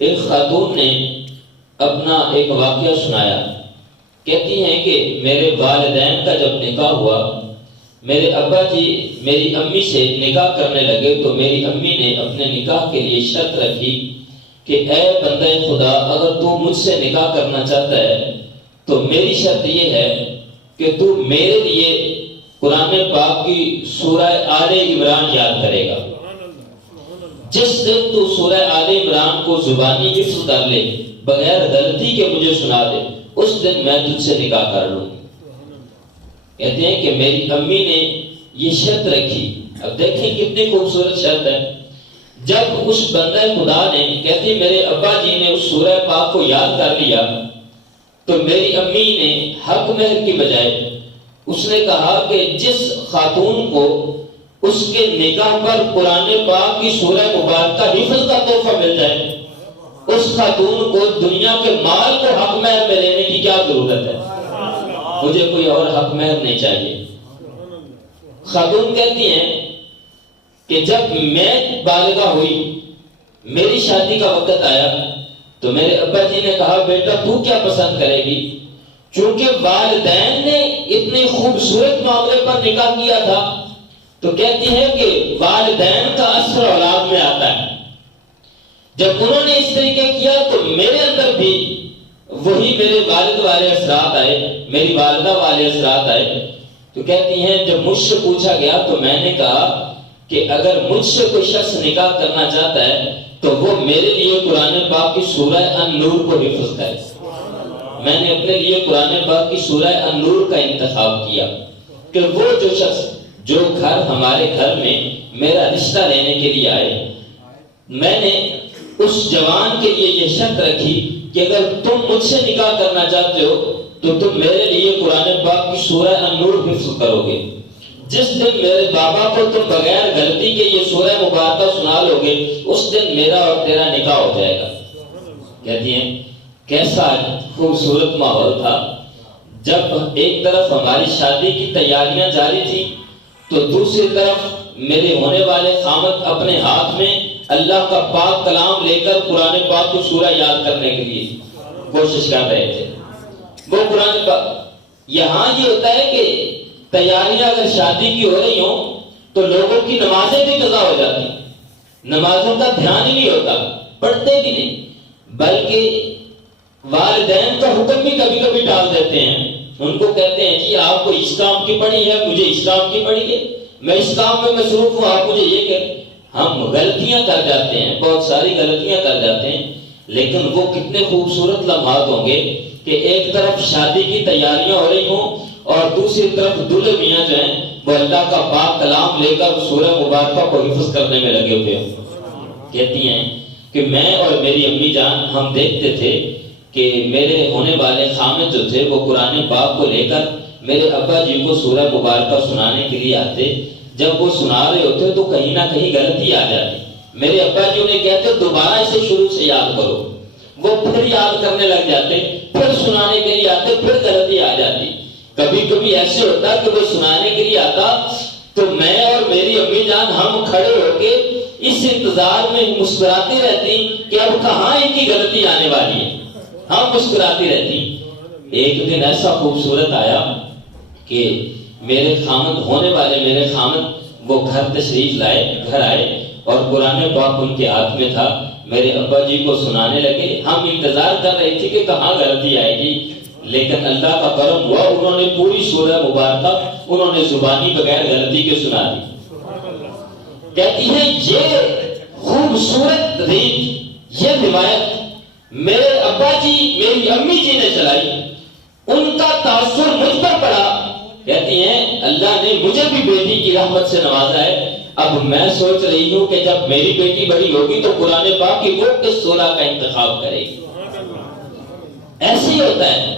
ایک خاتون نے اپنا ایک واقعہ سنایا. کہتی ہیں کہ میرے والدین کا جب نکاح ہوا، میرے ابا جی میری امی سے نکاح کرنے لگے تو میری امی نے اپنے نکاح کے لیے شرط رکھی کہ اے بندہ خدا، اگر تو مجھ سے نکاح کرنا چاہتا ہے تو میری شرط یہ ہے کہ تو میرے لیے قرآن پاک کی سورہ آل عمران یاد کرے گا. جس دن تو سورہ آل عمران کو زبانی حفظ کر لے بغیر غلطی کے مجھے سنا دے، اس دن میں تجھ سے نکاح کر لوں. کہتے ہیں کہ میری امی نے یہ شرط رکھی. اب دیکھیں کتنی خوبصورت شرط ہے. جب اس بندہ خدا نے، کہتی میرے ابا جی نے اس سورہ پاک کو یاد کر لیا تو میری امی نے حق مہر کی بجائے اس نے کہا کہ جس خاتون کو اس کے نکاح پر قرآن پاک کی سورہ مبارکہ حفظ کا تحفہ مل جائے، اس خاتون کو دنیا کے مال کو حق مہر میں لینے کی کیا ضرورت ہے؟ مجھے کوئی اور حق مہر نہیں چاہیے. خاتون کہتی ہیں کہ جب میں بالغہ ہوئی، میری شادی کا وقت آیا تو میرے ابا جی نے کہا بیٹا تو کیا پسند کرے گی؟ چونکہ والدین نے اتنے خوبصورت معاملے پر نکاح کیا تھا تو کہتی ہے کہ والدین کا اثر اولاد میں آتا ہے. جب انہوں نے اس طریقے کیا تو میرے اندر بھی وہی میرے والد والے اثرات آئے، میری والدہ والے اثرات آئے. تو کہتی ہیں جب مجھ سے پوچھا گیا تو میں نے کہا کہ اگر مجھ سے کوئی شخص نکاح کرنا چاہتا ہے تو وہ میرے لیے قرآن پاک کی سورہ النور کو حفظ کرے. میں نے اپنے لیے قرآن پاک کی سورہ النور کا انتخاب کیا کہ وہ جو شخص جو گھر ہمارے گھر میں میرا رشتہ لینے کے لیے آئے، میں نے اس جوان کے لیے یہ شرط رکھی کہ اگر تم مجھ سے نکاح کرنا چاہتے ہو تو تم میرے لیے قرآن پاک کی سورہ النور حفظ کرو گے. جس دن میرے بابا کو تم بغیر غلطی کے یہ سورہ مبارکہ سنا لو گے، اس دن میرا اور تیرا نکاح ہو جائے گا. کہتی ہیں کیسا خوبصورت ماحول تھا. جب ایک طرف ہماری شادی کی تیاریاں جاری تھی تو دوسری طرف میرے ہونے والے خامد اپنے ہاتھ میں اللہ کا پاک کلام لے کر قرآن پاک کی سورہ یاد کرنے کے لیے کوشش کر رہے تھے. وہ قرآن پاک، یہاں یہ ہوتا ہے کہ تیاریاں اگر شادی کی ہو رہی ہوں تو لوگوں کی نمازیں بھی قضا ہو جاتی، نمازوں کا دھیان ہی نہیں ہوتا، پڑھتے بھی نہیں، بلکہ والدین کا حکم بھی کبھی کبھی ٹال دیتے ہیں. ان کو کہتے ہیں جی آپ کو اس کام کی پڑی ہے، مجھے اس کام کی پڑی ہے، میں اس کام میں مصروف ہوں، آپ مجھے یہ کہ ہم غلطیاں کر جاتے ہیں، بہت ساری غلطیاں کر جاتے ہیں. لیکن وہ کتنے خوبصورت لمحات ہوں گے کہ ایک طرف شادی کی تیاریاں ہو رہی ہوں اور دوسری طرف دلہے میاں جو ہیں وہ اللہ کا پاک کلام لے کر سورہ مبارکہ کو حفظ کرنے میں لگے ہوئے ہیں. کہتی ہیں کہ میں اور میری امی جان ہم دیکھتے تھے کہ میرے ہونے والے خامد جو تھے وہ قرآن پاک کو لے کر میرے ابا جی کو سورہ مبارکہ سنانے کے لیے آتے. جب وہ سنا رہے ہوتے تو کہیں نہ کہیں غلطی آ جاتی. میرے ابا جی انہیں کہتے دوبارہ اسے شروع سے یاد کرو. وہ پھر یاد کرنے لگ جاتے، پھر سنانے کے لیے آتے، پھر غلطی آ جاتی. کبھی کبھی ایسے ہوتا کہ وہ سنانے کے لیے آتا تو میں اور میری امی جان ہم کھڑے ہو کے اس انتظار میں مسکراتی رہتی کہ اب کہاں ان کی غلطی آنے والی ہے. ہم مسکراتی رہتی. ایک دن ایسا خوبصورت آیا کہ میرے خامد ہونے والے میرے خامد وہ گھر تشریف لائے، گھر آئے اور قرآن پاک ان کے ہاتھ میں تھا. میرے ابا جی کو سنانے لگے. ہم انتظار کر رہے تھے کہ کہاں غلطی آئے گی، لیکن اللہ کا کرم ہوا، انہوں نے پوری سورہ مبارکہ انہوں نے زبانی بغیر غلطی کے سنا دی. کہتی ہے یہ خوبصورت ریت، یہ روایت میرے ابا جی میری امی جی نے چلائی، ان کا تاثر مجھ پر پڑا. کہتی ہیں اللہ نے مجھے بھی بیٹی کی رحمت سے نوازا ہے. اب میں سوچ رہی ہوں کہ جب میری بیٹی بڑی ہوگی تو قرآن پاک کی وہ کس سورہ کا انتخاب کرے گی. ایسے ہی ہوتا ہے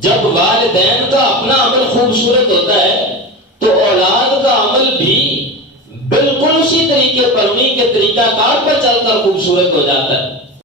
جب والدین کا اپنا عمل خوبصورت ہوتا ہے تو اولاد کا عمل بھی بالکل اسی طریقے پر انہی کے طریقہ کار پر چل کر خوبصورت ہو جاتا ہے.